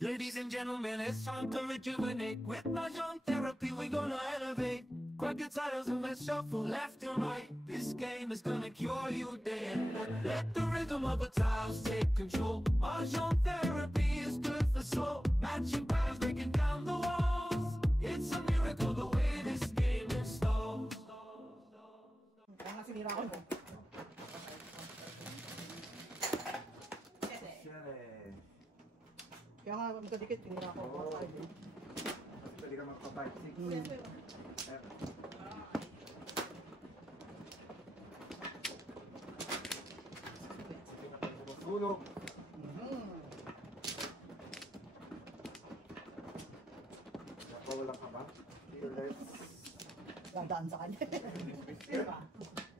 Ladies and gentlemen, it's time to rejuvenate. With Mahjong therapy, we're gonna elevate. Grab your titles and let's shuffle left and right. This game is gonna cure you day and night. Let the rhythm of the tiles take control. Mahjong therapy is good for soul. Matching patterns, breaking down the walls. It's a miracle the way this game installs. Kaya nga sinira ko mo. Kaya nga magkadikit, sinira ko. Oo. Mas pwede ka magpa-5, 6. Sunog. Napawala ka ba? Fearless. Gandaan sa kanya. Sino ba?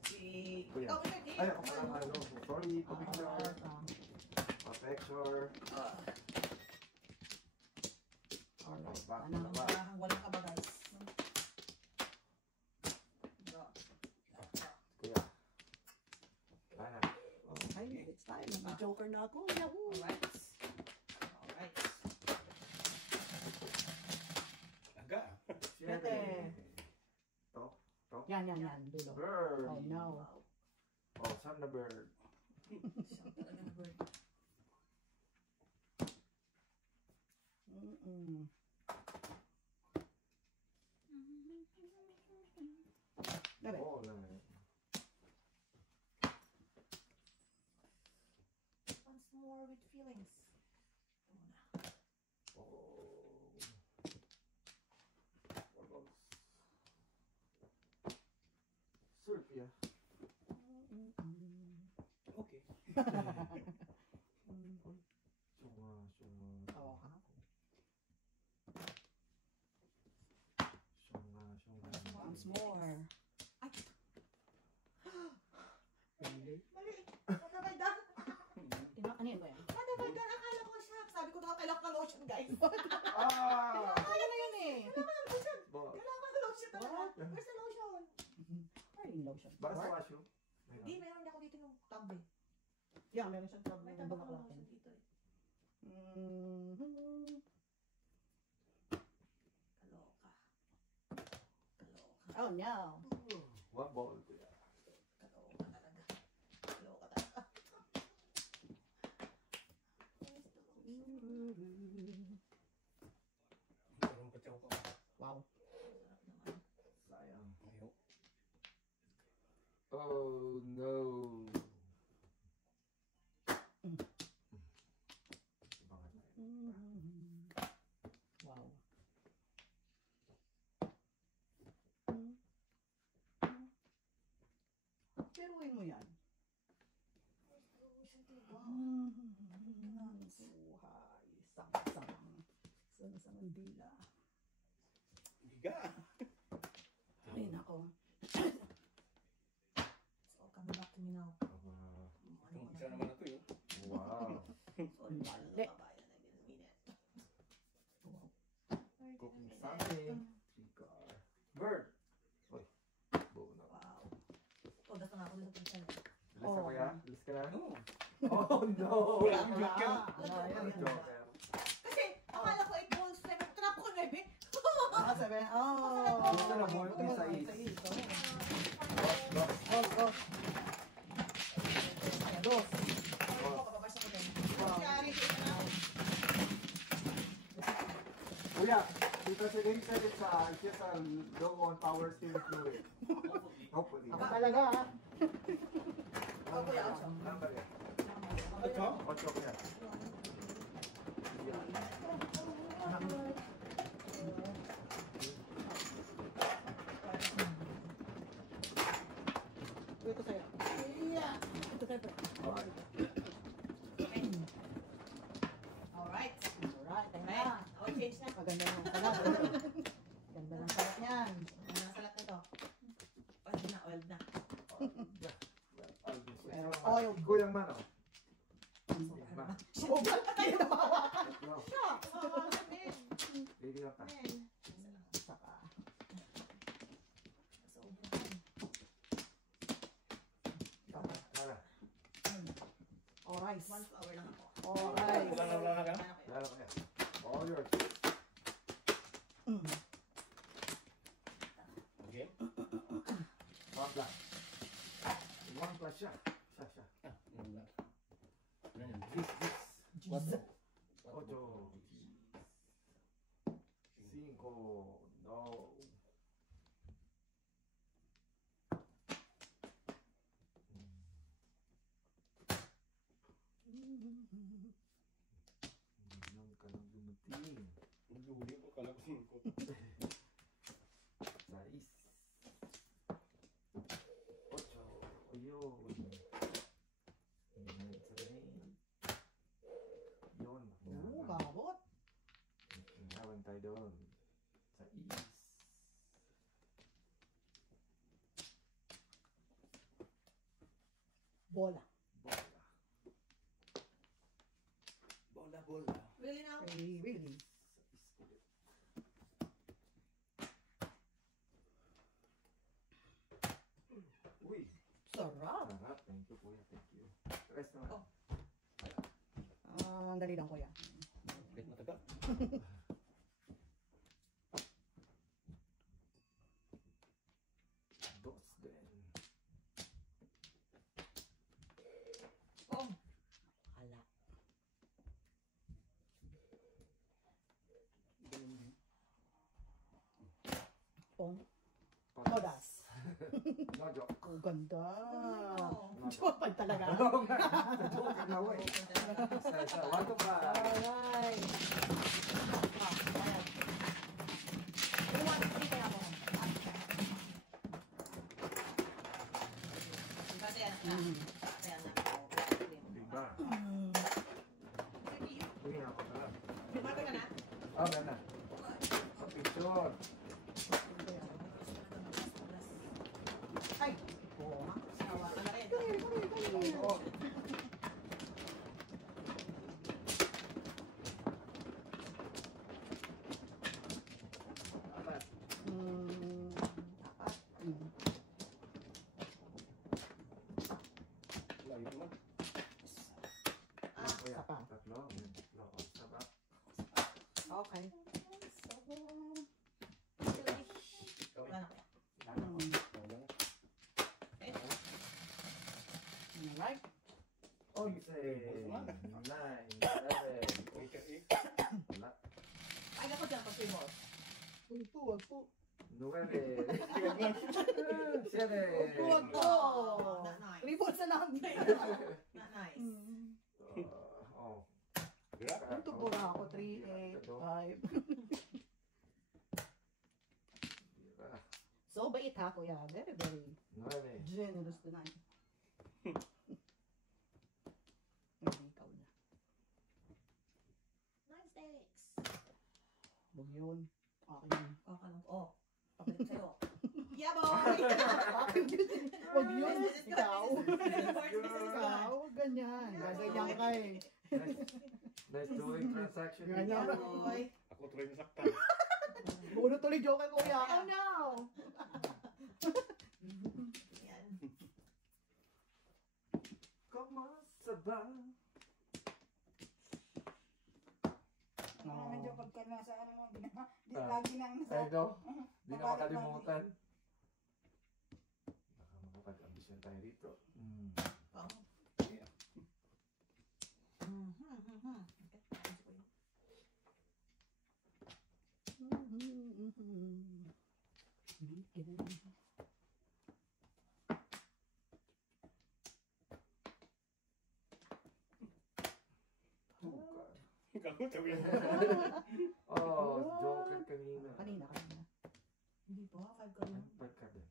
Si... Kuya. Oh, okay. Ay, ako pala ano. Sorry, picture. Picture. Alright. Ba- Anong ba- walang ka ba, guys? Kuya. Kaya. Okay, it's time. Mag-joker na ako. Yahoo! Alright. Alright. Aga. Siyete. To. Yan. Dulo. Bird. Oh, no. Oh, Thunderbird. Siyang talaga na bird. Dapat. Oh, naman. Once more with feelings. Oh. What else? Surfia. Okay. Syunga. Oo ka. Syunga. Once more. Ay! Mali! Matabaldan! Ano yun ba yan? Matabaldan! Akala ko siya. Sabi ko daw kailangan ng lotion, guys. Ah! Kaya na yun eh. Kailangan ng lotion. Ba- Kailangan ng lotion talaga. What? Where's the lotion? Ay, lotion. Baka sa wasyo? Hindi, meron din ako dito ng tab eh. Yeah, meron siyang trouble. May tab ako ng lotion dito eh. Kaloka. Kaloka. Oh, no. One ball, kuya. Kaloka talaga. Kaloka talaga. Meron pa siya ko. Wow. Sarap naman. Sayang. Ayaw. Oh, no. Bakit na yun? Wow. Peruin mo yan. Lotion diba? Buhay. Sang-sang. Sang-sang dila. Biga. Ay, nako. So, coming back to me now. Itong isa naman na to yun. Wow. Sorry, Mali. kabayan. I didn't mean it. Cooking something. Cigar. Bird. Uy. Buo na. Wow. Oh, dito na ako dito sa picture. Bilis ka, kuya? Bilis ka na? Ano? Oh, no. Walang joker. Joker. Kasi, akala ko 8 balls, 7. Trap ko 9. Ah, sabi. Oh. Gusto na mo, yung sa is. Dos. Dos. Papabasa ko din. Wow. Nangyari ko na. Kuya, the president said it's just a low on power steering fluid. Hopefully. Ako talaga ha. Oh, kuya, ako. Number yan. Ito? 8 kuya. Ito sa'yo. Ito sa'yo. Alright. Alright, tayo na. Alright. Okay, change na. Maganda ng salat. Ganda ng salat niyan. Ano ang salat nito? Oiled na, oiled na. Pero oil. Kulang man, oh. Sobra na tayo na mahawakan. No. Oh, men. Baby lang ka. Men. Saka. Sobrang. Wala. Alright. 1 hour lang ako. Alright. Wala ka? Kaya ko yun. Lalo kaya. yours. Okay. One plus. One plus siya. Siya. Ah, wala. Ano yan? This. What? Ocho. Cinco. No. Hindi ka nang dumating. Nagduhuli ko, kala ko 5. Sais. Ocho. Ayun. Yun. Oo, gabot. Hinawan tayo doon. Sais. Bola. Bola. Really now? Really. Uy. Sarap. Sarap. Thank you, kuya. Thank you. Rest naman. Oh. Ang dali lang kuya. Kahit matagal. Dos din. Oh. Hala. Pong. Todas. No joke. Ang ganda. Oh. Joke talaga. Joke ka na, wey. Isa. One to five. Alright. Kasi anak na. Kasi anak ko. Diba? Tingin ako na. Marker ka na? Oh, ganda. Picture. Ay. Oo. Sawa ka na rin. Oh. Apat. Apat. Layo naman. Kuya, Sapa. tatlo. Tatlo. Oh, sarap. Okay. Ikaw eh. Wala na. Wala na. Alright. Onse. Nine. Seven. Uy, kasi. Wala. Ay, ako dyan pag table. Wag po. Nueve. Siete. Wag po. Not nice. Ribot sa namin. Not nice. Oh. Gra. Ito po na ako. 3, 8, 5. So, bait ha, kuya. Very, very Nueve. generous tonight. Hindi, ikaw na. Nice sticks. Huwag yun. Akin yun. Oh, kanong, oh. Pakilit sa'yo. Yeah, boy! Akin yun. Huwag yun. Ikaw. Ikaw. Ikaw. Ganyan. Ganyan ka eh. Nice doing transaction. Ganyan. Yeah, boy. Ako tuloy nasaktan. Uno tuloy joke kay kuya. Oh no! Yan. Kamusta ba? Medyo pagka nasa ano mo, di Ah. lagi nang Ay, nasa... no? Di na makalimutan. Baka makapag-ambisyon tayo rito. Oh. Yeah. Ikaw, tawin mo. Oh, Joker kanina. Kanina. Hindi po, 5 ko lang. Pagkada.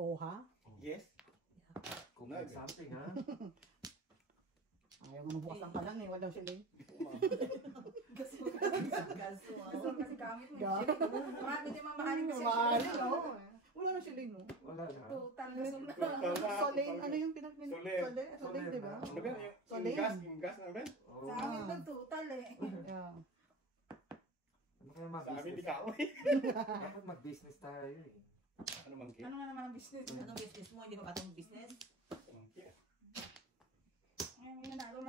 Oh ha? Yes. Kung may something, ha? Ayaw mo mabukasan ka lang eh. Walang siling. Gaso. Gusto kasi gamit mo. Yeah. Marami din mamahalin kasi. Mahalin, no? Wala na siling, no? Wala na. Total na sila. Soling, ano yung pinagmin? Soling. Soling, di ba? Ano ba yung Soling. gas na ba? Oh. Sa amin lang total eh. Yeah. Ano kaya Sa amin di mag-business? ka eh. Dapat mag-business tayo eh. Ano man Ano nga naman ang business mo? Anong business mo? Hindi ba katong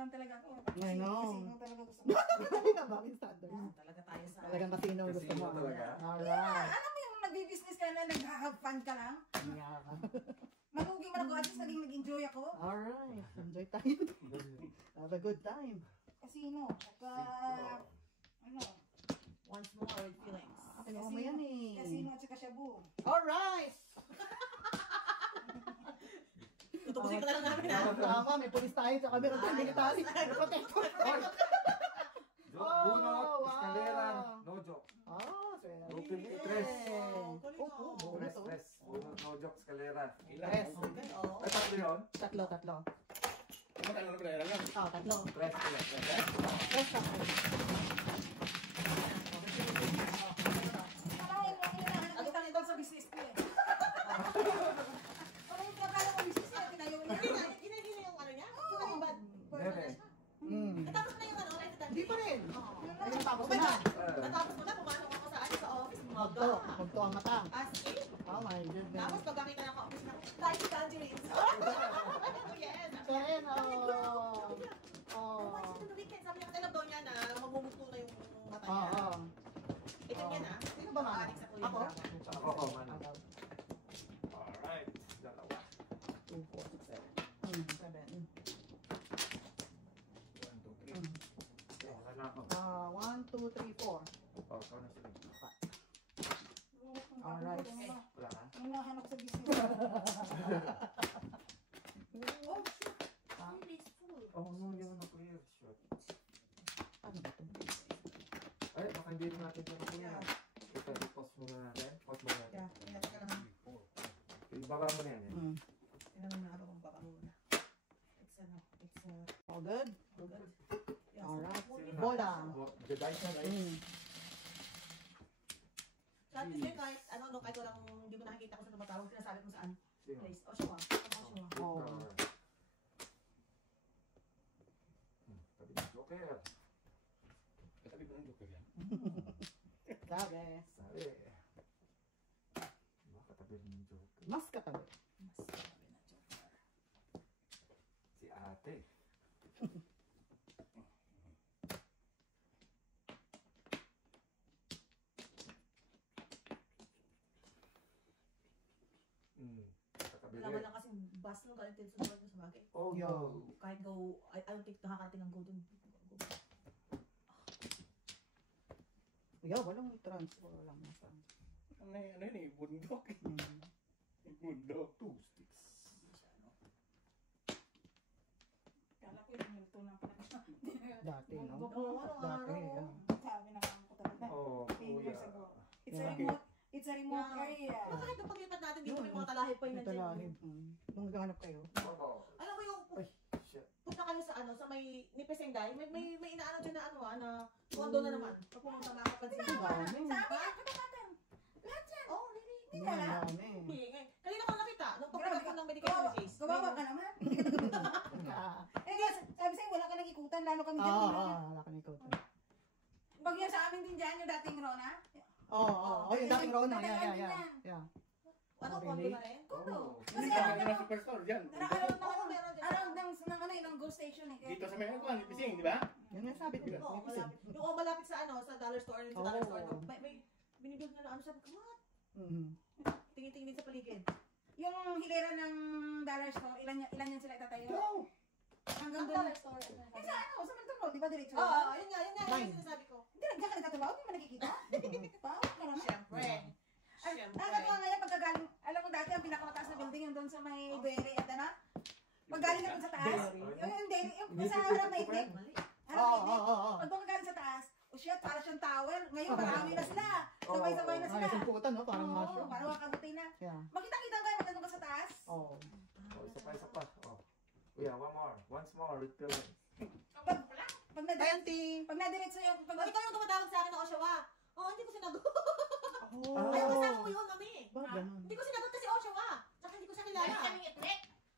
lang talaga ako. I know. Casino talaga gusto ko. Bakit standard? Talaga tayo sa... Talagang casino ang gusto mo. Casino talaga? Alright. Alam mo yung nagbi-business ka na nag-have fun ka lang? Yeah. Malugi man ako at least nag-enjoy ako. Alright. Enjoy tayo. Have a good time. Casino. Saka, ano, Once more with feelings. Ano mo yan eh. casino at saka shabu. Alright. Tutubusin ka na lang namin ha. Tama, may pulis tayo sa camera. Hindi ka tali. May protector. Bunot, wow. eskalera, no joke. Oh, Open tres. Bonus, oh. Tres. Bunot, no joke, eskalera. Tres. Okay, oh. Ay, tatlo yun? Tatlo. Ano na pala lang? Oh, tatlo. Tres. Tres tatlo. Parang yung hinahanap kita nito sa business ko eh. Parang yung kakala ko business niya, tinayo niya. Hindi na yung ano niya? Hindi na bad person na siya. Natapos na yung ano, like that. Hindi pa rin. Ayun, tapos na. Natapos mo na, pumasok ako sa ano, sa office. Magto ang mata. As in, Oh my goodness. tapos pagkakita ng ka-office na, tayo si tangerines. Yes. Karen, oh. Oh. Watching the weekend, sabi niya, alam daw niya na mamumuto na yung mata Oo. niya. Ito yan ha. Sino ba man? Adik sa kuya. Ako? Ako, man. Alright. Dalawa. 2, 4, 6, 7. 1, 2, 3. Wala na ako. 1, 2, 3, 4. Oh, ikaw na sila. Alright. Wala ka? Yung nahanap sa business. Oh, shit. Really, it's full. Oh, no, yun na clear shot. Ano ba ito? Ay, baka hindi rin natin ito na Yeah. Ito, i-pause muna natin. Pause muna natin. Yeah, yeah, teka lang. Ibaba mo na yan. eh. Tingnan mo na ako kung baka muna. It's ano, All good? good. Yeah, Alright. so, Bola. The dice na dice. Sabi ko kahit ano, no, kahit walang, hindi ko nakikita kung saan tumatawag, sinasabi ko saan Sino? place. O, siya. Oh. Tabi ng Joker. Katabi ko ng Joker yan. Sabi. Sabi. Baka tabi ng Joker. Mas katabi. Mas sabi na Joker. Si ate. Katabi Wala man rin. lang kasing bus nung galing tayo sa sa bagay. Oh Yo. no. Kahit go, I don't think nakakarating ang go dun. Yeah, walang transfer lang. Ano yun eh, bundok. Hmm. Bundok. 2 sticks. Kala ko yung multo ng pala. Dati, no? Oo, Dati, araw-araw. yeah. Sabi na kamo ko talaga. Oh, 10 years kuya. ago. It's a Yeah. remote. It's a remote area. Pero kahit nung paglipat natin, dito may mga talahib pa yung Ito nandiyan. lahib. Nung naghanap kayo. Oo. Alam mo yung Ay, shit. punta kayo sa ano, sa may ni Pesengday, may inaano dyan na ano na condo na naman. Pag pumunta makakapansin Ang ka. dami. Sa amin, kapatatan. Lahat yan. Oh, really? Ang dami. Hindi, ngayon. Kanina ko nakita, nung Grabe pagkakapon ka. ng medication ni Jace. Kawawa ka naman. Eh, guys, sabi sa'yo, wala ka nag-ikutan, lalo kami dyan. Wala ka na ikaw. Bagyan sa amin din dyan, yung dating Rona. Oh, yung dating Rona. Yeah. Ano, Oh, condo really? na rin? Kundo. Hindi Kasi ka around na superstore dyan. Oo, meron dyan. around ng ano yun, ng go station eh. Dito sa may ano ko, Pising, di ba? Yan nga sabi ko. Oo, malapit. Yung malapit sa ano, sa dollar store, sa dollar Oo. store. May binibuild na ano, sabi ko, what? Mhm. Tingin-tingin din sa paligid. Yung hilera ng dollar store, ilan yan sila itatayo? Hanggang Ang doon. dollar store. Eh sa ano, sa Milton Road, di ba diretso? Oo, yun nga yung Nine. sinasabi ko. Hindi, diyan ka nagtatrabaho, di ba nakikita? Pawag ka naman. Siyempre. Ay, Siyempre. nakakatawa nga yan, pagkagaling, alam mo dati ang pinakamataas na building yung doon sa may Berry at ano? Pag galing ka dun sa taas, yung dairy, yung sa harap na itik, Mali. harap na itik, Oo. pag doon ka galing sa taas, oh shit, para siyang tower, ngayon marami na sila, sabay-sabay na sila. Ay, sumputan, no? Parang Oo, mushroom. parang makabuti na. Yeah. Makita-kita kayo magandang ka sa taas. Oh. Oh, isa pa. Oh. Kuya, one more. Once more, refill. Pag nadiretso yung, Pag ikaw yung tumatawag sa akin ng Oshawa, hindi ko sinagot. Oh. Ayaw kasama ko yun, mami. Bakit ganun? Hindi ko sinagot kasi Oshawa. Tsaka hindi ko siya kilala.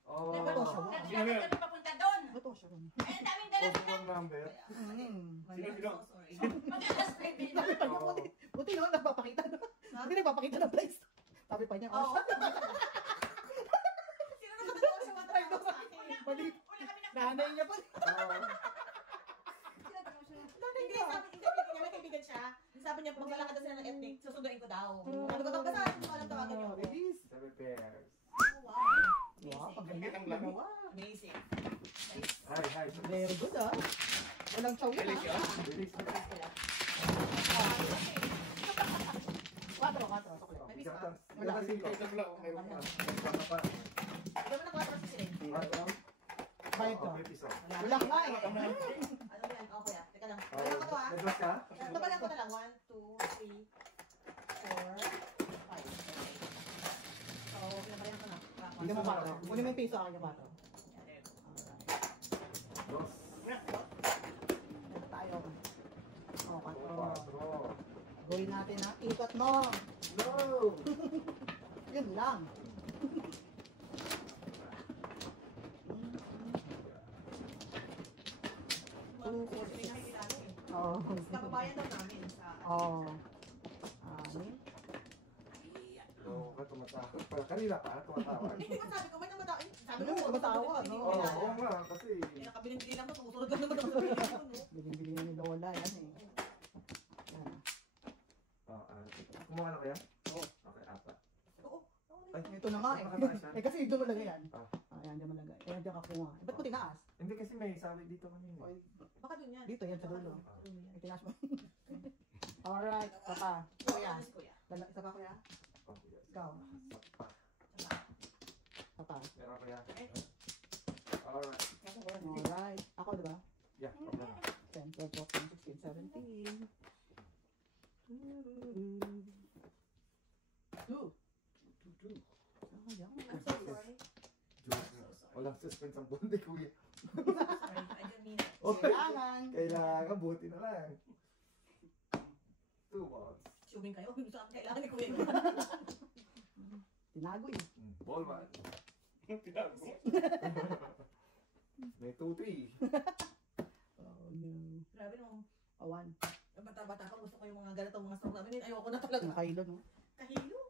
Oh. kami papunta doon. Ba't siya ganun? Eh, daming Pause mo ang number. Sino? Sorry. Oh. Buti no, nagpapakita. Hindi nagpapakita ng place. Sabi pa niya, Oo. oh, Sino naman ang Oshawa tawag sa akin? mali. Una kami Nahanap Nanay niya pa. Tinatanong siya. Hindi, sabi, hindi, may kaibigan siya. Sabi niya, maglalakad daw sila ng ethnic, susunduin ko daw. Sabi ko, basahin mo alam tawagan niyo ako. Bilis. 7 pairs. Wow. Wow, Amazing. paganda Ang ang laki. gawa. Amazing. Hi, hi. Very good ah. Walang chow yun Galing ah. siya. Bilis. Quatro. Okay. May miss pa. Wala kasi ito. Ito pala, mayroon pa. Iba mo na 4 si Rin. Bayad ko. Okay, piso. Wala ka eh. Ano ba yan? Oh, kuya. Teka lang. Wala ko to ah. Nagdos ka? Tabalan ko na lang. 1, 2, 3, 4, 5. So, pinabayan ko na. Hindi mo quatro. Kunin mo yung piso akin yung quatro. Dos. Ito tayo. Oh, quatro. 4. Gawin natin na ikot mo. No! Yun lang. Oh. Kababayan daw namin sa... Oh. Ani? No, ka tumatawag. Kanina pa, tumatawag. Hindi ko sabi ko, may namatawa. Sabi Ano, tumatawa, no? Oo nga, kasi... Nakabiling-biling lang mo, tumusunod ka naman ako. Bili-bili na ni Lola. Yan eh. Yan. Kumuha na kaya? Oo. Okay, apat. Oo. Ay, Ito na nga eh. nakataas yan. Eh kasi doon mo lagay yan. Ah. Ayan, diyan mo lagay. Ayan, diyan ka kumuha. Eh, ba't mo tinaas? Hindi kasi may sabi dito kanina. Baka dun yan. Dito, yan sa dulo. Ah. Eh, tinaas mo. Alright, papa. Kuya. Kuya. Isa pa kuya? Oh, yes. Ikaw. Sakpa. Papa. Meron kaya? Alright. Alright. Ako, di ba? Yeah, okay na. 10, 12, 14, 16, 17. 2. Sayang. I'm so sorry. Walang suspense ang bundi, kuya. Sorry, I didn't mean it. Kailangan. Kailangan, buti na lang. 2 balls. Suming kayo. Gusto kami kailangan ni Kuya. Tinago eh. Ball man. Tinago. May 2, 3. Oh no. Grabe nung Awan. bata-bata pa gusto ko yung mga ganitong mga stock namin. Ayoko na talaga. Nakahilo no? Kahilo.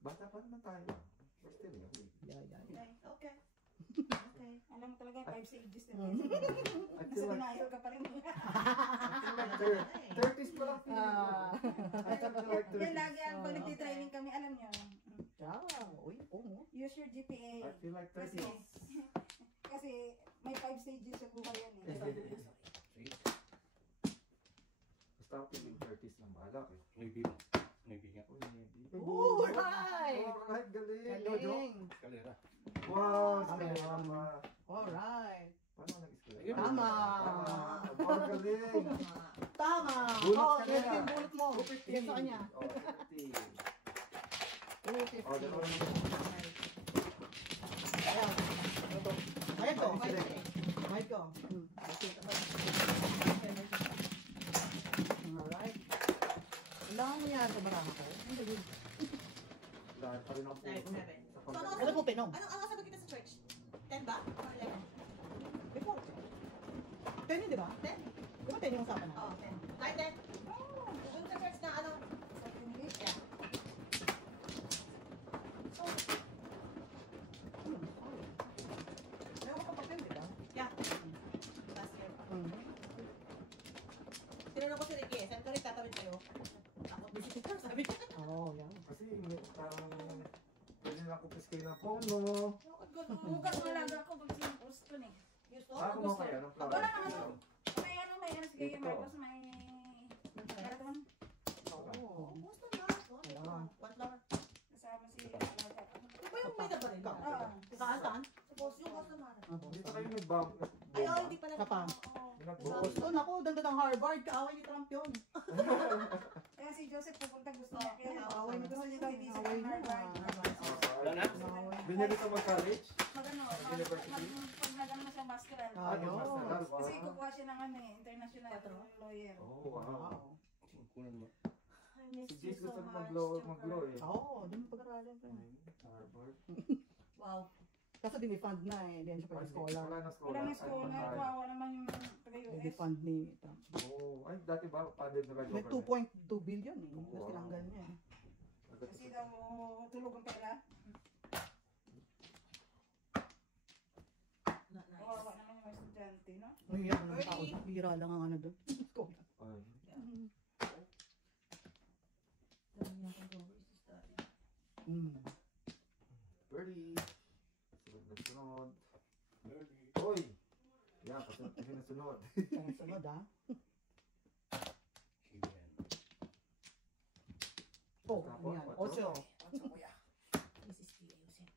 Bata pa naman tayo. We're still young. Yeah. Okay. Okay. Alam mo talaga, 5 stages na. I Nasa feel like, denial ka pa rin. 30s pa lang. Ah. I feel like Yan 30s. lagi ang pag nagtitraining kami, alam nyo. Ciao. Uy, oo. Use your GPA. I feel like Kasi, 30s. kasi may 5 stages sa buhay yan eh. Basta ako feeling 30s lang malak eh. Maybe. Maybe nga. Uy, maybe. Alright. Alright, galing. Jojo. Galing. Kalera. Wow, Okay. tama. Alright. Paano nag-eskwela? Ayun. Tama. Wow, galing. Tama. Bunot Oh, ka yan na. yung bulot mo. Yan sa kanya. Oh, 50. 250. Oh, dalawa naman. Ayan. Ayan ko. Ayan ko. Alright. Kailangan mo yan sa marama ko. Lahat pa rin ako. Nine, 11. Sa So, ano Ano po pinom? Ano sabi kita sa church? 10 ba? Or 11? Before. 10 yun, di ba? 10? Di ba 10 yung usapan Oo, natin? 10. Kahit 10. Doon sa church na ano? Yeah. Meron ka pa papel, di ba? Yeah. Last year. Mhm. Tinanong ko si Ricky eh. Saan ka rin tatawid kayo? Ako, visitor, sabi niya. Oo, yan. Kasi parang pwede na ako piskay ng phone mo. Bukas malaga ako pag sinupost ko eh. Gusto? Ako mo kaya ng Wala flower. naman. May ano, sige, Ito. Marcos, may... Karatawan. Oo. Gusto na. Kailangan. One flower. Kasama si Alaga. Di ba yung may nabaril? Oo. Saan, saan? Suppose yung gusto na. Dito kayo nag-bomb. Ay, oh, hindi pala. Sa pa. Nag-bomb. Gusto na ko, danda ng Harvard, kaaway ni Trump yun. Kaya si Joseph pupunta gusto niya. Kaya Away na gusto niya daw i-visit Away ang Harvard. Wala na? Binili ka mag-college? Mag-ano, University? pag nag-ano na siya masteral. Ayun. Kasi kukuha siya ng ano eh, international lawyer. Oh, wow. Kunan mo. I miss Si you Jace so gusto much, mag-glow Joker. eh. Oo, di mo pag-aralan ko. Harvard. Wow. Kaso dinifund na eh, hindi siya pwede scholar. Wala na scholar. Wala na scholar, kawawa naman yung taga-US. Dinifund ni Trump. Oh, ay dati ba funded na ba May 2.2 billion eh, tapos Wow. tinanggal niya eh. Kasi daw tulog ang pera. Not nice. Kawawa 50, no? Ay, ako ng tao. Bira lang ang ano doon. Ay. Dami niya akong cover is daddy. Birdie. Sunod. Birdie. Hoy! Yan, kasi nasunod. Ang sunod ah. Chicken. Oh, ano yan? 8. 8 kuya. This is the ayusin.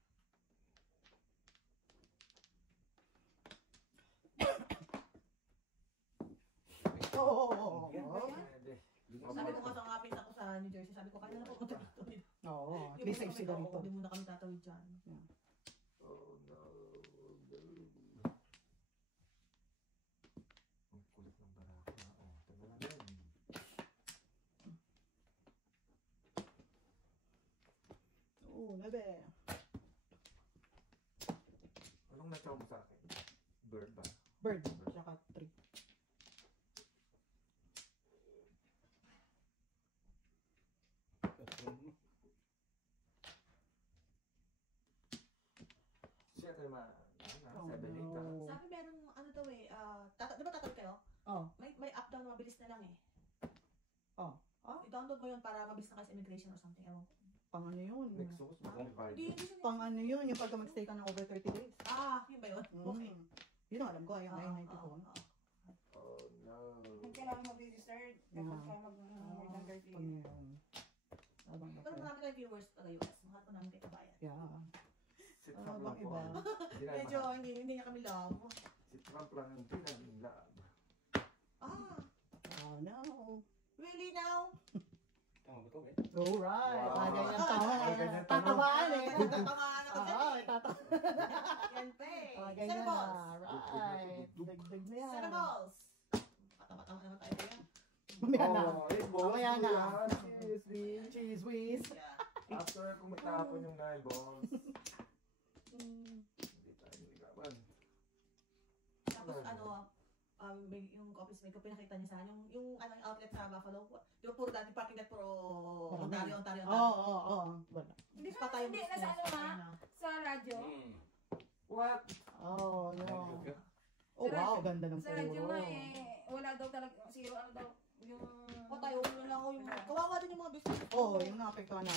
Oo. Sabi ko kasangapin ako sa New Jersey. Sabi ko, kaya na po dito. Oo, at least safe sila rito. Hindi muna kami tatawid dyan. Oh no. Ang kulit ng barako na. Oh, tagal na din. Oo, 9. Anong natsaw mo sa akin? Bird ba? Bird, tsaka 3. Siya kayo ma... Oh, 7, 8 no. Sabi meron, ano daw eh, di ba tatawid kayo? Oh. May app daw na mabilis na lang eh. Oh. I-download mo yun para mabilis na kayo sa immigration or something. Ewan ko. Pang ano yun? Nexus, magkakapal. Hindi siya. Pang ano yun? Yung pagka mag-stay ka ng over 30 days. Yun ba yun? Okay. Yun ang alam ko, yung Ah, I-94. Oh no. Kung kailangan mag-register, dapat ka mag-more than 30 Pag years. meron. Abang Pero marami tayong viewers taga US. Mahal po namin kayo kabayan. Yeah. Si Trump Abang lang po. iba. Hindi na Medyo mahal. hindi niya kami love. Si Trump lang ang pinang lab. Oh no. Really now? Tama ba ito eh? Alright. Wow. Ganyan tawa. Ay, ganyan tawa. Tatawaan eh. Nagtatangaan ako dyan Ah, eh. tatawa. Yan pa eh. Ganyan na. Cinnaballs. Right. Dagdag na yan. Cinnaballs. Patama-tama naman tayo yan. Mamaya na. Oh, eh, boss. Mamaya na. Yan. Seriously. Cheese whiz. Yeah. After kung matapon yung 9 balls, hindi tayo niligawan. Tapos ano, yung office mate ko, pinakita niya sa akin, yung ano, yung outlet sa Buffalo, di ba puro dati parking lot, puro Ontario. Oo. Wala. Hindi Pa tayo hindi, nasa ano ha? Sa radyo. What? Oh, no. Oh, wow. Ganda ng Sa radyo puro. nga eh, wala daw talaga, zero ano daw, yung... Tayo na lang ako yung, kawawa din yung mga business. Oh, yung naapektuhan na.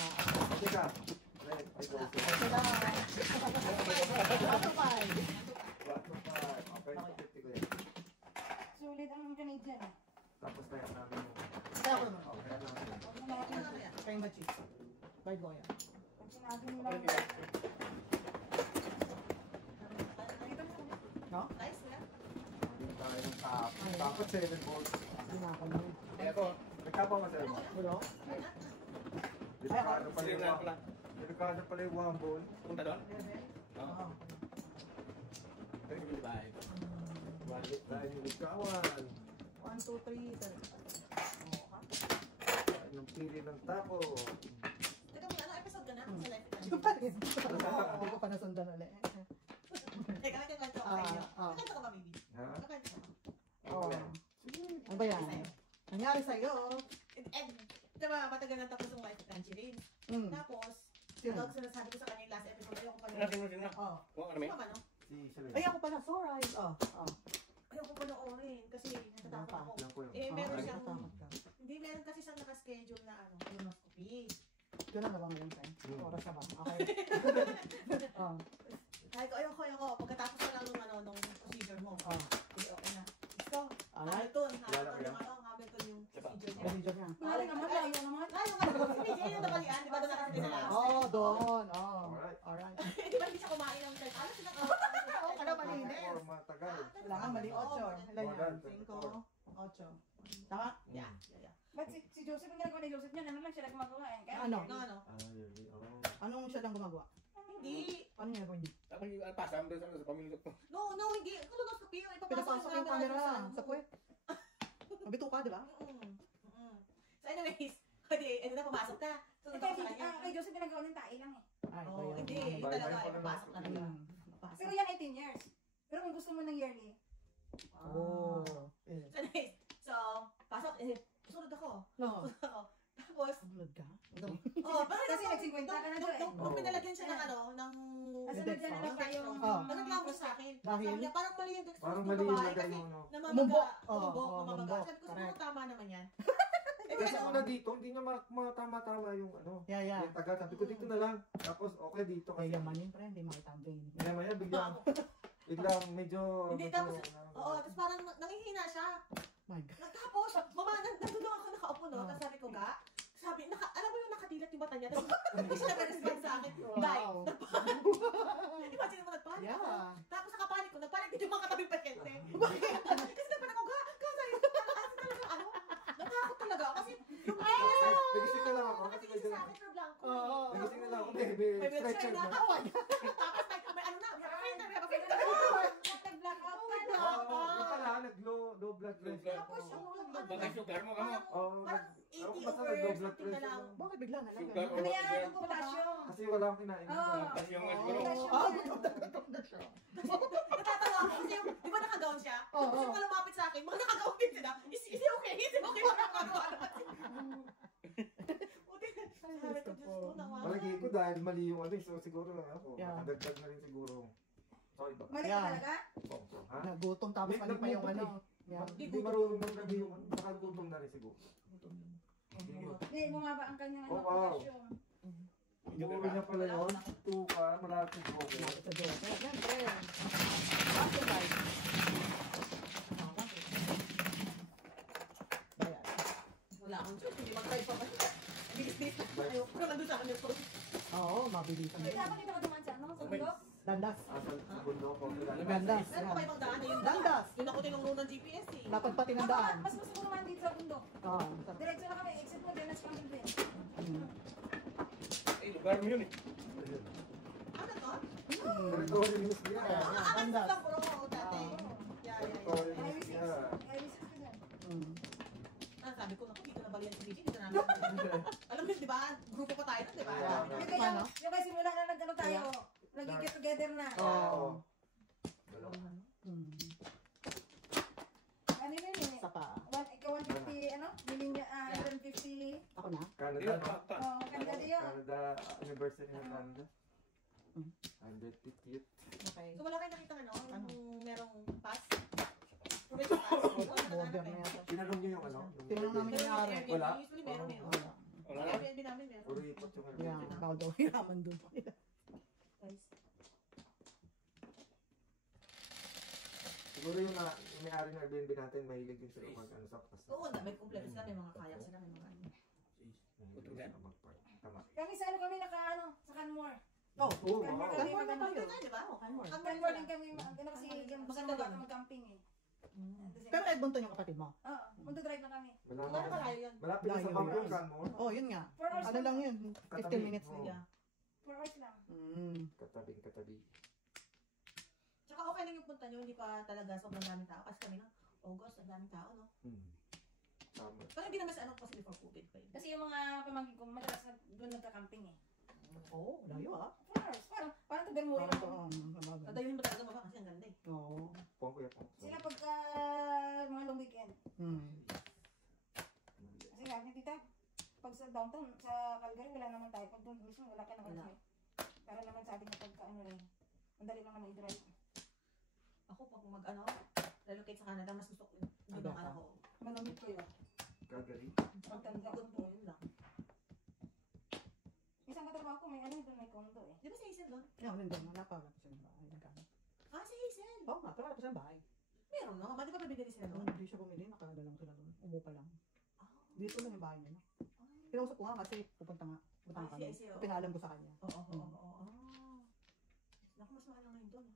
Teka. Red, I go. Sila. Ano pa? What the fuck? Okay, 50 ko yan. Sulit ang Canadian eh. Tapos na yan namin yung... Kaya ko naman. Okay, ano natin. Huwag mo natin, Ano kaya? Kaya ba cheese? By Goya. pag sinabi nila, No? Nice, yeah? Hindi tayo ng top. Dapat 7 balls. Hindi na ako nun. Ito. Nagkapa mo sa'yo mo? Wala? Delikado pala Sige yung na one. pala. Delikado pala yung one ball. Punta doon? Oo. Oo. 3.5. Balik tayo yung ligawan. 1, 2, 3. Yung pili ng tapo. Teka muna, ano episode ka na? Sa live ka? Yung pa rin. Hindi ko pa nasundan ulit. Teka, may kwento ako sa inyo. Ah. Kwento ka ba, baby? Ha? Kwento ka ba? Oh. Ano ba yan? Nangyari sa'yo? And, diba, matagal na tapos yung life of Tangerine. Tapos, Sino? Dog, sinasabi ko sa kanya yung last episode, ayoko pa Sino? Oh. Kung ano may? Sino man, no? Si Shalene. Ay, ako pala. Sorry. Oh. Ayoko pa noorin kasi natatakot ako. Yan po yun. Eh, meron Ay, siyang, natatakot ka. hindi, meron kasi siyang nakaschedule na ano, colonoscopy. Ganun na ba ngayon, friend? Oras na ba? Okay. Oh. Sabi ko, ayoko. Pagkatapos na lang nung procedure mo. Oh. Hindi, okay na. Gusto, Alright. Hamilton yung procedure niya. Procedure niya. Malayo naman, layo naman. Layo nga, si PJ yung nabalian, di ba doon nakasali sa last? Oh, doon. Oh. Alright. Alright. Di ba hindi siya kumain ng church? Ano sila Oh, kala malinis. Or matagal. Kailangan mali 8. Ilan yan? 5, 8. Tama? Yeah. Ba't si Joseph, ang ginagawa ni Joseph niyan, ano lang siya nagmagawa eh. Kaya Ano? Ano? Really? Oh. Anong siya lang gumagawa? Hindi. Ano niya gawin? Ako yung pasam doon sa pamilya ko. No, hindi. Colonoscopy yun. Pinapasok yung camera sa puwet. Mabito ka, di ba? So anyways, ano na, pumasok na. Sunod ako sa kanya. kay Joseph ginagawa ng tae lang eh. Ay, Oo, kaya. hindi. Yung Bye-bye talaga, pa ay naman. papasok na nila. Papasok. Pero yan 18 years. Pero kung gusto mo ng yearly, Oh. Eh. So anyways, so, pasok. Sunod ako. No. Tapos, Tulad ka? parang kasi nag-50 ka na doon eh. nung pinalagyan siya ng ano, ng... Kasi nagdala na tayo. Oh. Nagreklamo siya sa akin. Dahil? Sabi niya, parang mali yung texture Parang ng mali yung babae lagay kasi mo, no? Mumbok. Oo, Mumbok, oo, mamaga. mumbok. Sabi ko, Correct. siguro tama naman yan. Kasi una dito, hindi niya matama-tama yung ano. Yeah, yeah. Yung taga, sabi ko dito na lang. Tapos okay dito Kaya kasi. yaman yun, pre. Hindi makita ang vein. Maya biglang medyo... Hindi, medyo- tapos, oo, tapos parang nangihina siya. My God. Tapos, nandun ako nakaupo, no? Tapos sabi ko, alam mo yung nakadilat yung mata niya, tapos hindi siya nag-respond sa akin. Bye. Wow. Imagine mo, nagpanik ako. Yeah. Tapos nagpanik din yung mga katabing pasyente. Kasi nagpanik ako, sabi, ano, natakot talaga. Kasi yung Nagising na lang ako. Kasi kasi medyo... sa akin, pero blanco. Oo. Nagising na lang ako. May May stretcher wheelchair na. na. Tapos may ano na, may filter. Nag-blackout ka na. Oo, yung pala, nag-low blood pressure. Tapos yung ano, Baka sugar mo ka mo. Oo, parang ako 80 basta over nag-low blood something na pressure. lang. lang. Bakit bigla na lang? Sugar Ano or yan? sugar. Potassium. Kasi wala akong kinain. Oo. Tapos yung Oo. siguro. Gutom na siya. Natatawa ako kasi yung, di ba naka-gown siya? Oo. Kasi mga lumapit sa akin, mga naka-gown din sila. Is it okay? Is it okay? Ano? Buti, sabi ko, Diyos ko, nawawa. Palagi ko dahil mali yung ano, so siguro lang ako. Yeah. Nakadagdag na rin siguro. Sorry ba? Yeah. Mali ka talaga? Ha? Nagutom tapos mali pa yung ano. Yeah. Hindi marunong magsabi yung ano, nakagutom na rin siguro. Hindi, bumaba ang kanyang Oh, wow. potassium. Siguro niya pala yun. Tuka, malaki siguro. Malapit sa Diyos. Siyempre. Bakit ba? Ayan. Wala akong choice, hindi mag-try pa ba? Bilis-bilis na tayo. Pero nandun sa akin yung phone. Oo, mabilis ang Hindi dapat dito ka dumaan sa ano? Sa bundok? Dandas. Sa bundok ko. Dandas. Pero kung may ibang daan na yun. Dandas. Yun ako tinungro ng GPS eh. Dapat pati ng daan. Mas gusto ko naman dito sa bundok. Oo. Diretso na kami, exit mo, diretso kami din. Eh, lugar mo yun eh. Ano to? Territory news niya. Dandas. Lang bro, dati. Yeah. Territory Ay, news six. niya. Ay, six ka dyan. Sabi ko, naku, dito na bali yan si Vicky, dito na namin. Alam mo, di ba? Grupo pa tayo nun, di ba? Yeah. Yung kaya, Ano? yung kaya simula na nag-ano tayo, nag-get together na. Oo. Ano yun eh? Isa pa. Ikaw 150, ano? Bilhin niya, 150. Ako na? Canada, no? Oh, Canada yun. Canada, anniversary ng Canada. Mm. 150th. Okay. So wala kayo nakita ano? Yung merong pass? Provincial pass? Border na yata. Tinanong niyo yung ano? Tinanong namin Pero yung yung araw. Airbnb, Wala. usually meron eh. Wala. Wala na. Airbnb namin meron. Puro ikot yung Yeah, Airbnb. baka daw hiraman doon. Guys. Siguro yung may-ari ng Airbnb natin, mahilig din sila mag-ano sa kasi. Oo, may kumpleto sila, may mga kayak sila, may mga ano. Mahilig din sila mag-park. Tama. Kami sa ano kami naka-ano, sa Canmore. Oh, Oo, Canmore wow. kami Canmore na mag-ano. tayo. Di ba? Oo, Canmore. Canmore din kami, ano kasi, Maganda gusto din. mo mag-camping eh. Pero Edmonton yung kapatid mo. Oo, magdadrive na kami. Wala na malayo yun. Malapit na sa Layo Bangkok, yun. Canmore. Oh, yun nga. 4 hours Ano lang yun? 15 minutes. Oo. Yeah. 4 hours lang. Katabi. Tsaka okay lang yung punta nyo, hindi pa talaga sobrang daming tao. Kasi kami ng August, ang daming tao, no? Tama. Pero hindi naman sa ano kasi before COVID pa yun. Kasi yung mga pamangkin ko, madalas doon nagka-camping eh. Oo, layo ah. 4 hours, parang to Bermuda Parang lang. to, Tadayun mo talaga mama kasi ang ganda eh. Oo. Pongko yan, pongko. Sila pagka mga long weekend. Kasi nga, tita, pag sa downtown, sa Calgary, wala naman tayo. Pag doon mismo, wala ka naman Wala. kami. Para naman sa atin na pagka ano rin. Madali lang naman i-drive. Ako pag mag-ano, relocate sa Canada, mas gusto ko yun. Hindi bang ano ko. Malamit ko yun. Calgary. Pagtanda ko. Doon po yun lang. Isang katrabaho ko, may ano doon, may condo eh. Di ba si Hazel doon? Yeah, hindi naman. Napawala pa siya ng bahay. Nagkano. Ah, si Hazel. Oo nga, pero wala pa siya ng bahay. Meron no? Di ba pabibili sila doon? Hindi siya bumili. Nakada lang sila doon. Umupa lang. Ah. Dito lang yung bahay niya. No? Kinausap ko nga kasi pupunta nga. Pupunta nga Ah, kami. si- oo. Pinalam ko sa kanya. Oo. Naku, mas mahal na ngayon doon.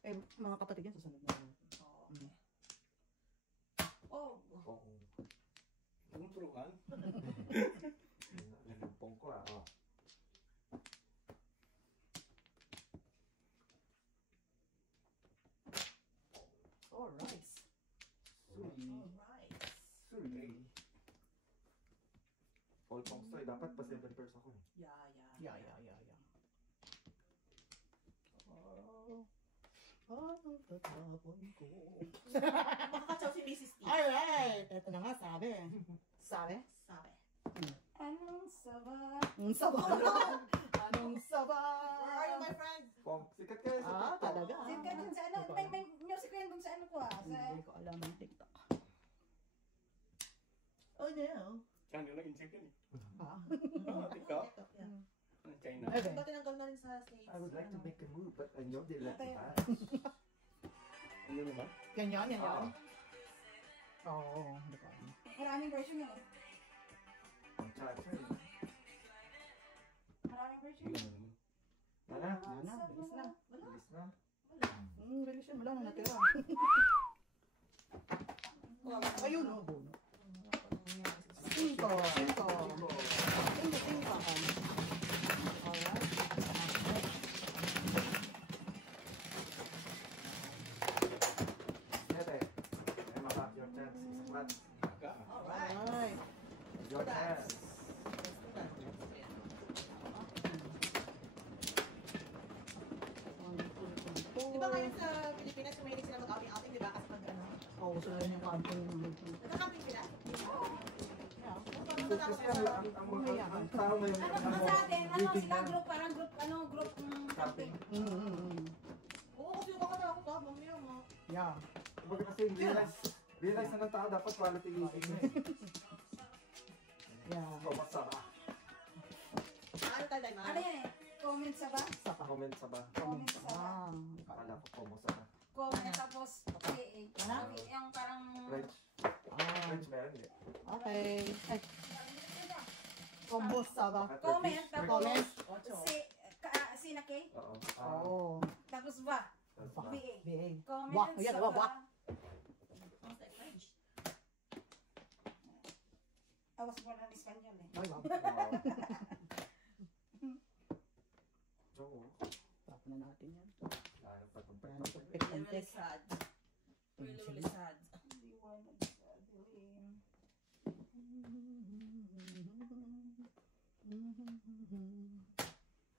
Eh, mga kapatid yan, susunod na. Oo. Mm. Oh, Oo. Tumuturuan. Yung pongko ah. Oh. Alright. alright. Suri. All pongko eh. Dapat pa 7 pairs ako eh. Yeah. Yeah. Oh, ang tatapon ko. Makakatsaw si Mrs. T. Alright! Ito na nga, sabi. Sabi? Sabi. Anong sabat? Ang sabaw. Ano Pong Saba. Where are you, my friend? Pong, sikat ka sa Ah, TikTok. talaga? Sin ka dun sa ano, may music yan dun sa ano ko ah. Sa, Hindi ko alam ang TikTok. Oh no. Channel na insect yun eh. Ah. TikTok? Yeah. China. Okay. Diba tinanggal na rin sa States? I would like to make a move, but I know they let me pass. Ano naman? Ganyan, yan. Ah. Oo, hindi ko alam. maraming version yan eh. Ang cha-cha. Maraming version. Ano naman? Nana, Nana, bilis na. bilis na. Bilis yan, wala na natira. Oh, Ayun, oh, bono. Cinco. Cinco. Alright. Nete, Emma, your chance. Isang rat. Alright. Alright. Your chance. Di ba ngayon sa Pilipinas, kumahilig sila mag-outing-outing, di ba? Kasi pag ano. Oo, gusto na rin yung camping. Nagka-camping sila? Kasi ang tao ngayon, Ano sa atin, ano sila group, parang group, ano group camping. Oo, kasi baka na ako ka, mamaya mo. Yeah. Kumbaga kasi realize na ng tao dapat quality living na eh. Yeah. So, masama. Ano tayo, Dai, Ano yan eh? Comment sa ba? Sapa. Comment sa ba? Comment sa ba? Ah. Akala ko kumusta ka. Comment tapos yung parang French. Ah. French meron eh. Okay. Ay, combo saba. comment tapos Comment. si na K Oo. Oo. tapos ba? Tapos ba? BA. BA. Comment Wak. Yan, sa wak. ba? Sounds like French. I was born in Espanyol eh. Ay, wow. Wow. Oo. Tapos na natin yan. Lalo pa itong Yan, pagpapag. tupik Really, and really tek. sad. Really, really sad. Liwanag sa dilim.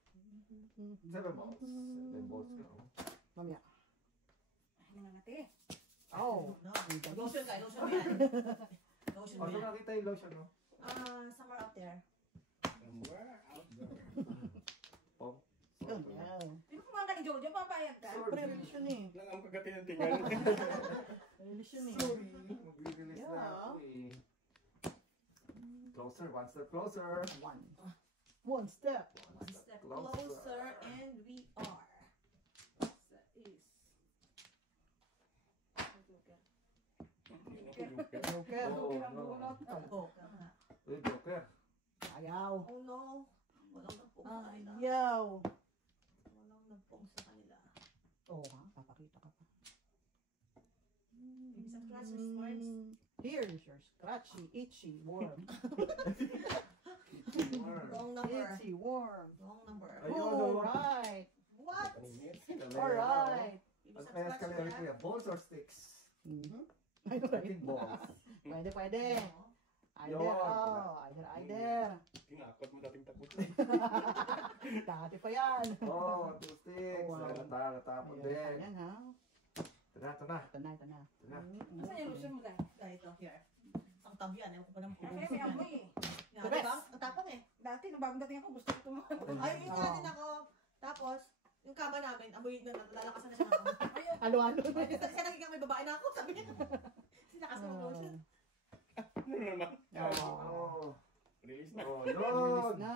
7 balls. 7 balls ka. oh. Mamaya. Ay, nangangati. Oh. No. Lotion ka, lotion mo yan. Lotion mo Oh, so yan. nakita yung lotion, no? Somewhere out there. Somewhere out there. Pong. Yun, yan. Ano kumain ka ni Jojo? Papayag ka? Siyempre, relasyon eh. Lang ang kagatingan-tingan. Relasyon eh. Sorry. Mag-release na Yeah. ako eh. Closer, one step closer. One step. One step Closer. closer and we are. Sa is. Joker. Oh, no. Oh, tama. Uy, Joker. Ayaw. Oh no. Walang nagpong sa kanila. Ayaw. Walang nagpong sa kanila. Oo ha, papakita ka pa. Maybe some scratches, marks. Here's your scratchy, itchy worm. Wrong number. Itchy worm. Wrong number. Ayun, Alright. What? Alright. Maybe Ang some payas ka scratches, lang kuya, balls or sticks? Mhm. I think balls. Pwede. No? Either, Yun. either. Tinakot mo dating takot. Dati pa yan. Oh, 2 sticks. Oh, wow. Natapon Ayan, din. ayan ha. Ito na, ito na. Ito na, ito na. Ito na. Asan yung lotion mo dahil? Dahil ito, here. Ang tabi yan. Ewan ko pa naman kung Kasi may amoy eh. Yan, diba? Ang tapang eh. Dati, nung bagong dating ako, gusto ko tumahan. Ay, yun nga din ako. Tapos, yung kama namin, amoy na lalakasan na siya ng amoy. Ano-ano. Ay, siya nagiging may babae na ako, sabi niya. Sinakas mo ng lotion. Ano naman? Oh, Release na. oh, Release yun. na.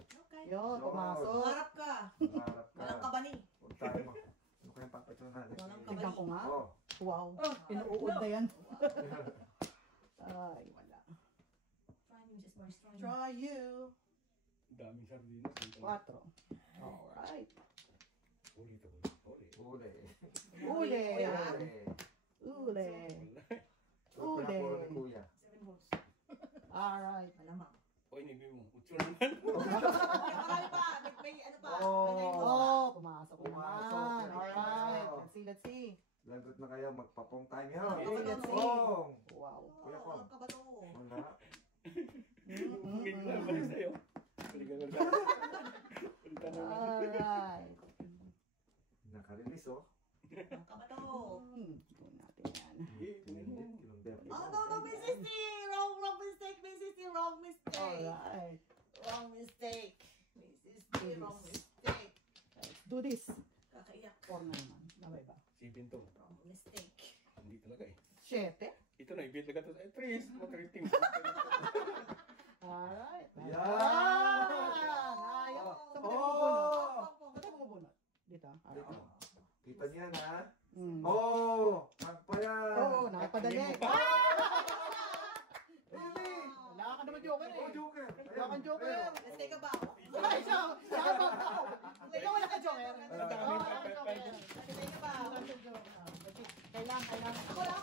Okay. Yun, pumasok. Mangarap ka. Harap ka. Walang kabani. Huwag tayo mag... Ano kayang papatunan natin? Walang Tignan ko nga. Oh. Wow. Inuud na yan. Ay, wala. Try me, Mrs. Morris. Try me. Try you. Daming sardinas. 4. Alright. Huli ka, huli. Uli. Uli. Uli. Uli. Uli. Uli. Kuya. 7 balls. Alright. Malamang. O, inibig mo. Utso naman. Marami pa. May ano pa. Oh. May nine Oh, pumasok na Pumasok. naman. Alright. Oh. Let's see. Lagot na kayo, magpapong time yun. Okay, let's see. Pong! Wow. Kuya Pong. Ang kabato. Wala. Bigla, balik sa'yo. Balik ka ganda. Balik ka naman. Alright. Nakarelease oh. Ang kabato. Ito natin yan. Oh, no, Miss Sissy! Wrong mistake, Miss Sissy. Wrong mistake. Alright. Wrong mistake. Miss Sissy. Okay, wrong mistake. Do this. Kakaiyak. 4 na naman. Namay ba? Sipin to. Wrong mistake. Hindi talaga eh. 7. Ito na, ibig talaga to. 3. Matariting. Alright. Yan! Ayos. Saan ba tayo Oh! bubunot? Saan tayo bubunot? Dito. Dito. Kita niyan ha? Mm. Oh! Nagpaya! Oo, nakapadali. Really? Wala ka naman joker eh. Oh, Joker! Wala kang joker. Let's take a bow. Ay, siya. Ikaw wala ka joker. Oo, wala ka joker. Let's take a bow. Kailangan. Ako lang.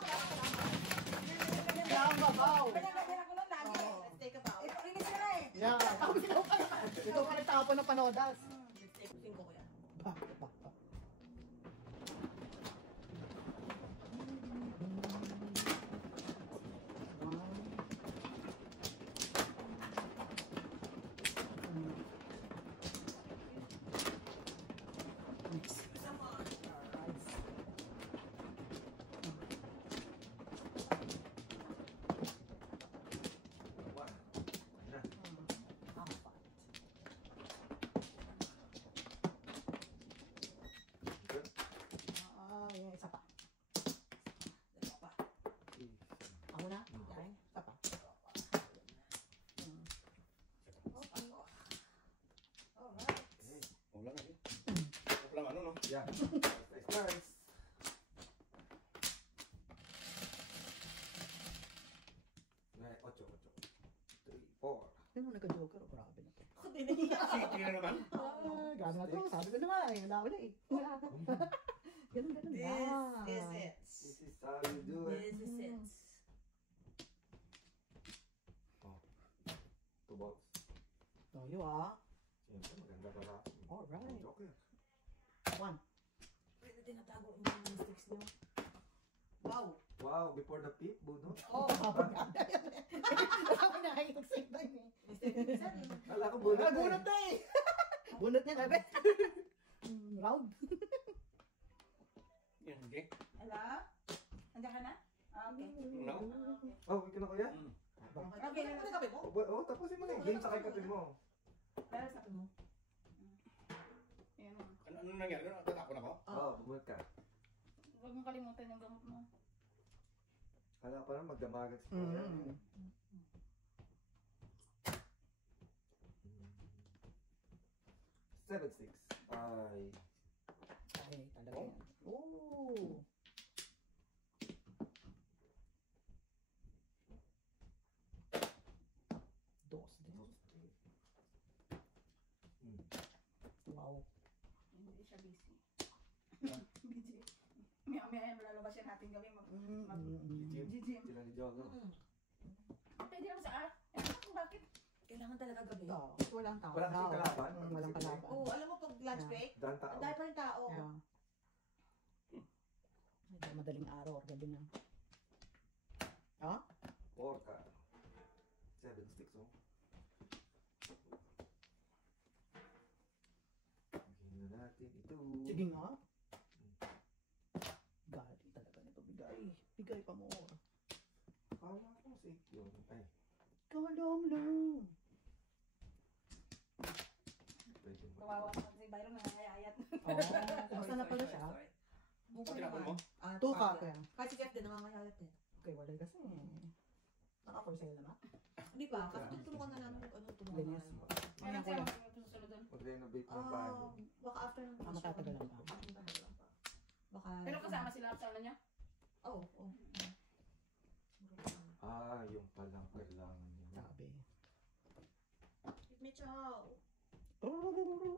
Kailangan babaw. Pinagdadala ko lang lagi. Let's take a bow. Ito, inis ka na eh. Yeah. Ikaw pa nagtapon ng panodas. Let's take 5 ko yan. Ba. Yung isa pa. Dalawa pa. Ako na. Okay. Isa pa. Alright. Wala na eh. Wala lang ano no? Yeah. Nice. Nice. 8. 3, 4. Ano nagka-joker? Oh, grabe na to. Ako din nahiya. Sige na naman. Grabe na to. Sabi ko naman. Ang dami na eh. Ganun This lang. is it. This is how you do it. This is it. 2 balls. Tayo ah. Siyempre, maganda para. Alright. Joker. 1. Pwede tinatago yung mga mistakes niyo. Wow. Wow, before the peep, bunot. Oh. Ako na yung save na yun eh. Mistake minsan. Kala ko bunot. Bunot na eh. Bunot niya nabe. Round. Yan, okay. Hello? Andiyan ka na? Ah, okay. No? Oh, wait ka na kuya? Okay, ano na kape mo? Oh, tapusin mo na yung game sa kay kape mo. Pero sabi mo. Ayan. Ano nangyari? Tatapon ako? Oh, bumalik ka. Huwag mong kalimutan yung gamot mo. Kala pa na magdamagan si kuya. Mm. 7-6. Ay. Ay, talaga yan. Oh. Dos din. Wow. Hindi siya busy. Busy. Maya-maya malalabas yan natin gawin. Gym. Sila ni Jogo. Pwede naman sa bakit? Kailangan talaga gabi. Ito, walang tao. Wala kasing kalaban? Walang kalaban. Oo, alam mo pag lunch break, Dan tao. ang dahil pa rin tao. Yeah. Medyo madaling araw or gabi na. Ah? 4 ka. 7 sticks, oh. Bigyan na natin ito. Sige nga. Galing talaga nito. Bigay. Bigay pa mo. Kala ko safe yun. Ay, Kalam lang. pwede mo. Kawawa naman si Byron nangangayayat. Oo. Kumusta na pala siya? Buko Tinapon naman. mo? Ah, Two ka bakit? kaya. Kahit si Jeff din nangangayalat din. Okay, wala kasi. Naka-for sale na. Hindi pa, kasi tutulungan na namin kung ano tulungan Linis. namin. Kaya sa'yo, susunod doon. Mag-renovate ng bahay. Baka after ng Matatagal lang pa. Baka... Pero kasama sila sa ano niya? Oo, oo. Ah, yung palang kailangan niya. Sabi. Give me chow. Come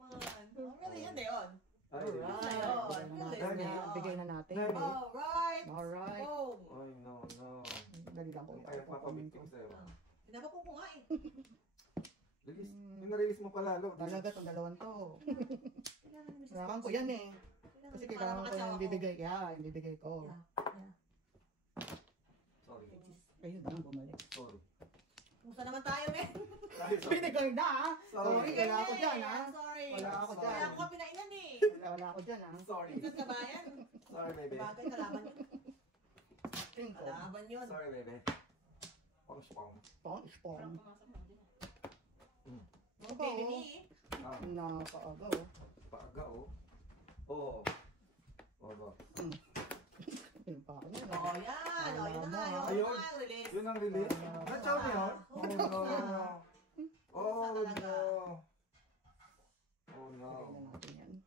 on. Oh, really, yan na yun. Ay, Alright. Bigay na natin. Bigay na natin. Nani? Alright. Alright. Oh. Ay, no. Dali lang ko. Ay, papabigting sa'yo. Pinabako ko nga eh. Release. Yung na-release mo pala, lo. Talaga itong dalawang to. Kailangan namin Kailangan ko yan eh. Kasi kailangan ko yung bibigay. Yeah, yung bibigay ko. Yeah. Sorry. Ayun na, bumalik. Sorry. Kumusta naman tayo, men? Binigay na ha. Sorry, wala ako dyan ha. Sorry. Wala ako dyan. Kaya ako ka pinainan eh. Wala ako dyan ha. Sorry. Minsan ka ba yan? Sorry, baby. Bagay, kalaban yun. Tingko. Kalaban yun. Sorry, baby. Pong-spong. Pong. Parang pumasok mo din. Okay, Nini. Ah, Nakakaaga oh. paaga oh. Oo. Oo ba? Yung pa ako yan. Oh, yan. Oh, yun na nga. Ayun. Yun na nga, release. Yun ang release. Na-chow niyo? Oh no. Oh talaga. no. Oh no. Tignan natin yan.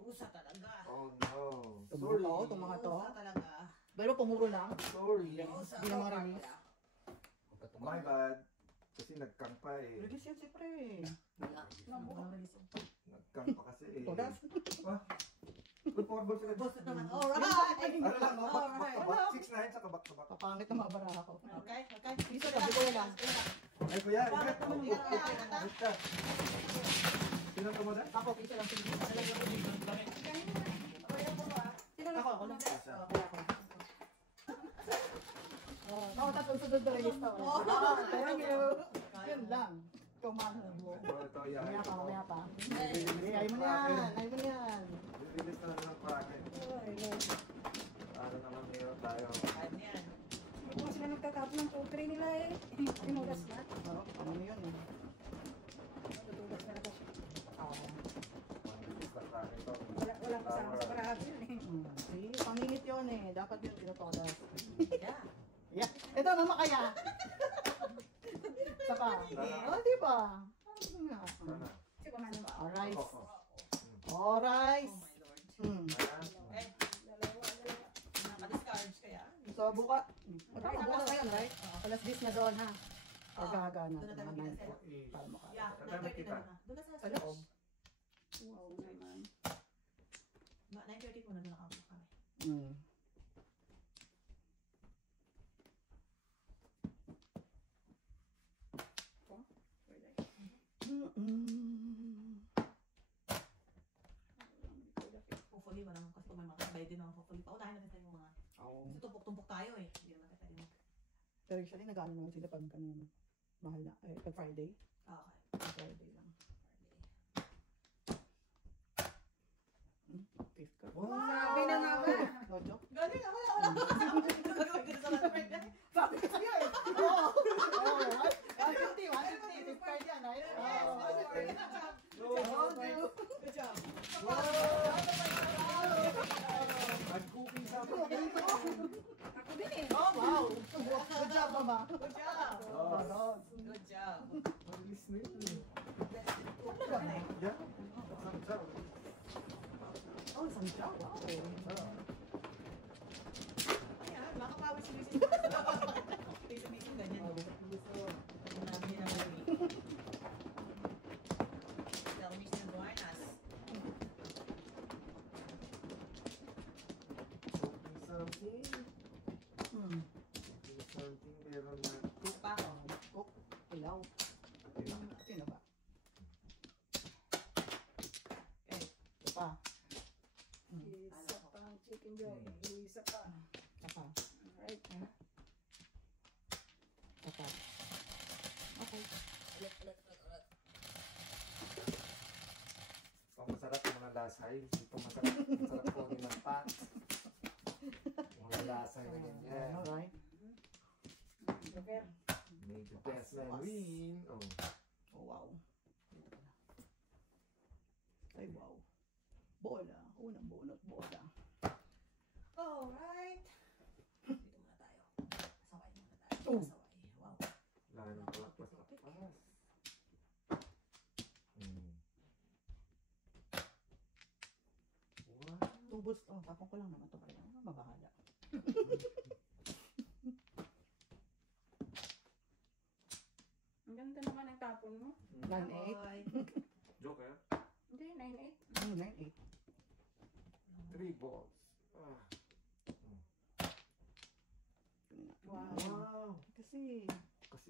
Usa talaga. Oh no. Tumuro Sorry. to, itong mga to. Usa talaga. Pero pumuro lang. Sorry. Usa. Hindi na ma-release. My bad. Kasi nagkang pa eh. Release yan siyempre. Nagkang pa kasi eh. Todas. Conformable sila. Boss naman. Alright. Ano lang, no? Back-to-back. 6-9 sa kabak-to-back. Papangit na mga baraha ko. Okay, okay. Dito sabi ko lang. Ay, kuya, Bakit ingat. naman Ingat ingat ka. ka? Ingat ka. Sino ka mo na? Ako, dito lang. Sino ako lang. Ako tatong sunod na release to. Thank you. Yun lang. Ikaw mahal mo. Oh, ito, yeah. Mamaya pa, mamaya pa. Hindi, ayaw mo na yan. Ayaw mo na yan. Release na ng bracket. Para naman meron tayo. Ano yan? Kung sila nagkakap ng poultry nila eh. Tinugas na. Ano yun eh. Tutugas na ito. Release na bracket to. Walang kasama sa baraha yun eh. See, pangingit yun eh. Dapat yun tinutodas. Yeah. Yeah. Ito, mama kaya. Saka. Oh, di ba? Ano nga? Sana. Kasi kung ano ba. Alright. Oo. Alright. Oh my Lord. Ayan. Eh, nakaka-discourage kaya. So, buka. Bukas na yun, right? Alas 10 na doon, ha? Pagkahaga na. Doon na tayo Mga magkita, 9 sir. para maka. Yeah, Kasama 9:30 kita. na. Doon na sa Sa loob. Wow naman. 9:30 po na doon nakaupo kami. Mm. Hopefully, wala naman kasi kung may mga sabay din ako. Hopefully, paunahin natin tayo mga... Oo. Kasi tumpok-tumpok tayo eh. Hindi naman tayo mag... Pero usually, nag-ano naman sila pag kanina. Mahal na. Eh, pag Friday. Okay. Pag Friday lang. Fifth ka. Sabi na nga ba? No joke? Galing ako na wala. Gagawin sa mga friend. Sabi ko sa'yo eh. Oo. Oo. 150. 150. Fifth card yan. Ay, Good job. Nag-cooking sa akin. Ako din eh. Oh, wow. Good job, mama. Good job. Oh, Good job. Release na yun eh. talaga. Yeah. Isang chow. Oh, isang job. Wow. Ayan, makapawis si Lucy. Bisa-bisa ganyan. Ang dami na uwi. Tell me si Buenas. Something. Hmm. Something meron na. Isa pa ako. Cook. Ilaw. Sino ba? Okay. Ito pa. Isa pang chicken joy. Isa pa. Ito pa. Alright. Ito pa. Okay. Pang masarap yung mga lasay. Ito masarap. Masarap po ng pat. Mga lasay na ganyan. Alright. Joker. May the best man win. Oh. Oh, wow. Dito pala. Ay, wow. Bola. Unang bunot, bola. Alright. Dito muna tayo. Saway muna tayo. Oh. Saway. Wow. Lalo ng palakpas-lakpas. Wow. Tubos. Oh, tapon ko lang naman ito kaya. Mabahala. Ang ganda naman ang tapon mo. 9-8. Boy. Joker. Hindi, 9-8. Ano, 9-8. 3 balls. Ah. Wow. Wow. Kasi,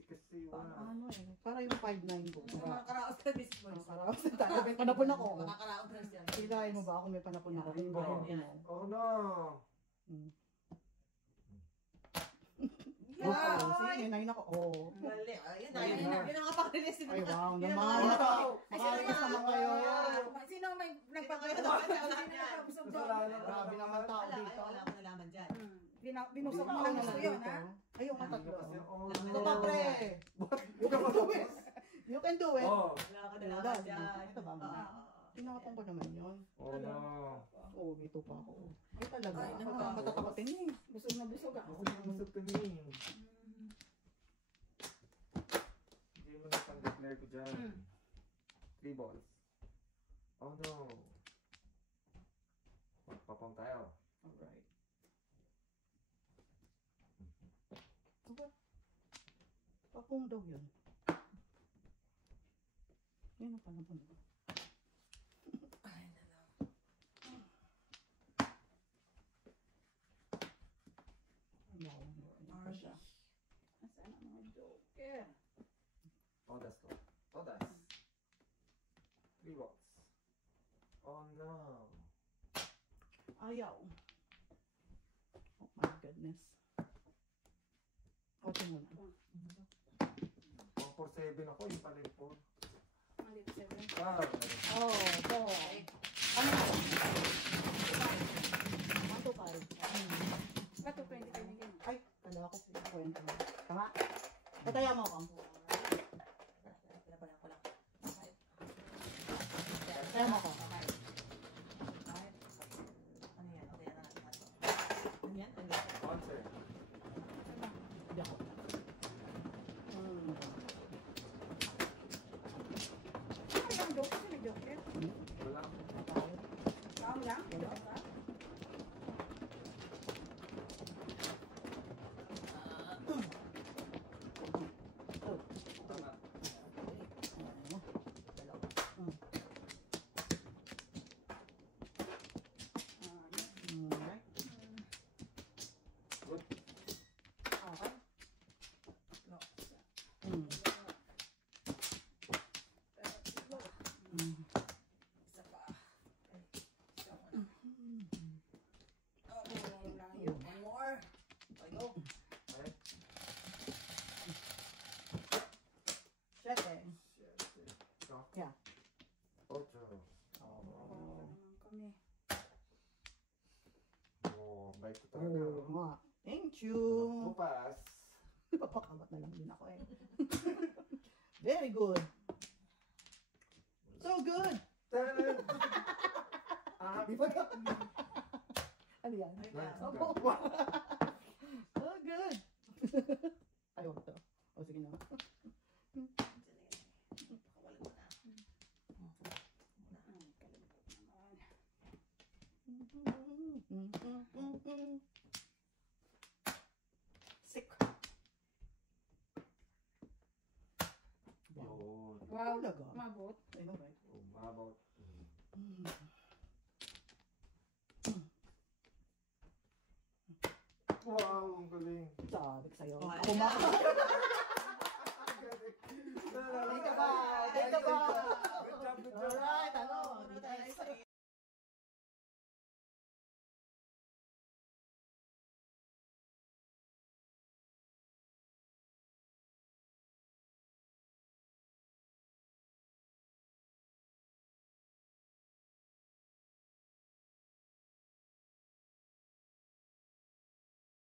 Kasi wow. ano eh. Para yung 5-9 ko. Makakaraos ka this boys. Nakaraos na tayo. May panapon ako. Makakaraos na siya. Silahin mo ba ako may panapon ako? Yeah. Yung Yeah. Oh no. Oh, Yeah. sige, may 9 ako. Oh. Gali. Ayun na. Yun ang kapag-release. Ay, wow Yun ang naman. mga- Makakayos naman kayo. Sino may nagpapagawa? Grabe naman tao Wala, dito. wala akong nalaman dyan. Binusok mo Ano lang na gusto lang yun, dito? ha? Ayaw nga tatlo. Oh Ito pa, pre. Huwag ka mag-focus. You can do it. Oh. Wala ka Wala, talaga dyan. ito ba, mama? Tinakapon ko naman yun. Oh no. Oo, dito pa ako. Ay talaga, Ay, naku. matatakotin eh. Busog na busog ako. Ako na masok to me. Hindi mo na pang-declare ko dyan. 3 balls. Oh no. Papang tayo. Alright. What? Papong daw yun. Yan ang panabon. Nasaan ang mga joker? Todas to. Todas. 3 balls. Oh no. Ayaw. Oh my goodness. Okay mo na. 4-7 ako, yung pala yung 4. Mga dito 7. Ah, Oh, boy. Ano ba? 1 to 5. Bato 20 kayo niyan. Ay, kala ko. Kwento mo. Tama? Pataya mo ako. Pinapalang ko lang. Pataya mo ako. Ano yan? Okay na natin ito. Ano yan? Ano yan? Answer. Hindi ako. Ay, ang joker. Kasi may joker. Wala. Kaam lang? Wala. Tama. Alright. Good. Okay. Mm. Mm. Isa pa. Layo. One more. Okay, go. Okay. Siyete. Ito. Yeah. 8. Kami. Oh, bait ko talaga. Oo nga. Thank you. Bupas. Papakamot na lang din ako eh. Very good. So good. Happy pa ka. Ano yan? Nice. Oh, so good. Ayaw ito. O sige na. Pakawalan mo na. Sick. Wow. Yun. Wow. Talaga? Mabot. I know, right? Umabaw. Wow, ang galing. Sabi ko sa'yo. Oh, Ako